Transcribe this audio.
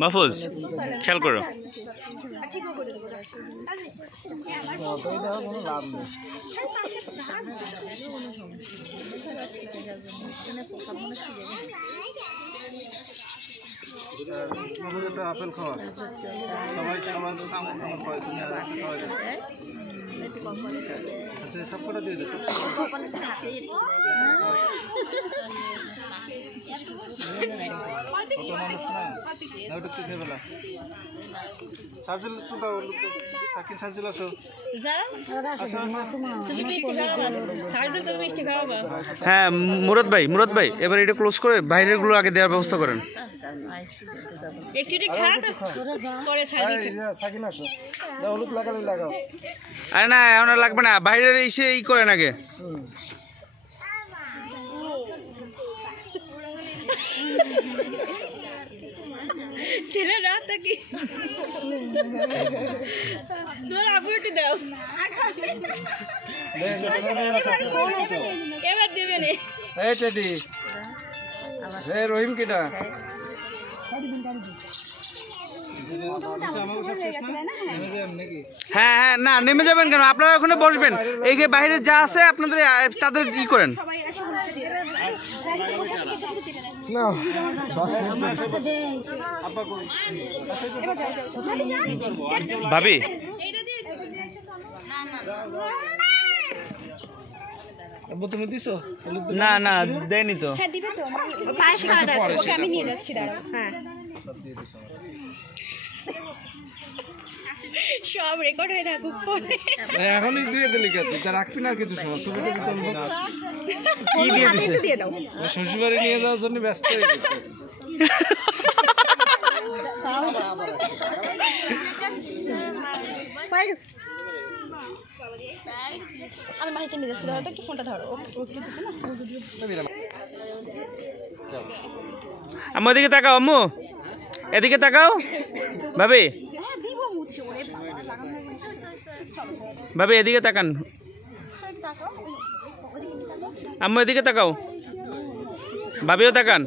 মাহফুজ খেয়াল করো। আপেল খাওয়া সবাই সবার সব কটা দিয়ে দেবে কত মানুষ না ওটা কি ফেলা সার্জিল তো দাও সাকিন সার্জিল আসো হ্যাঁ মুরাদ ভাই এবার এটা ক্লোজ করে বাইরের গুলো আগে দেওয়ার ব্যবস্থা করেন। আরে না এখন লাগবে না, বাইরের এসে ই করেন আগে। রহিম কেটা হ্যাঁ হ্যাঁ না নেমে যাবেন কেন, আপনারা ওখানে বসবেন। এই যে বাইরে যা আছে আপনাদের তাদের ই করেন। ভাবি তুমি দিছো না না দেয়নি তো। আমি নিয়ে যাচ্ছি, হ্যাঁ সব রেকর্ড হয়ে থাকুক। এখনই দিয়ে দিলি কে তুই রাখবি না কিছু সময় ছবিটা কি দিয়ে দিছে দিয়ে দাও। শ্বশুরবাড়ি নিয়ে যাওয়ার জন্য ব্যস্ত হয়ে গেছে। আমি মাহিকে নিয়ে যাচ্ছি, ধরো তো একটু ফোনটা ধরো। আম্মু এদিকে তাকাও, আম্মু এদিকে তাকাও। ভাবি ভাবি এদিকে তাকান, আম্মু এদিকে তাকাও, ভাবিও তাকান।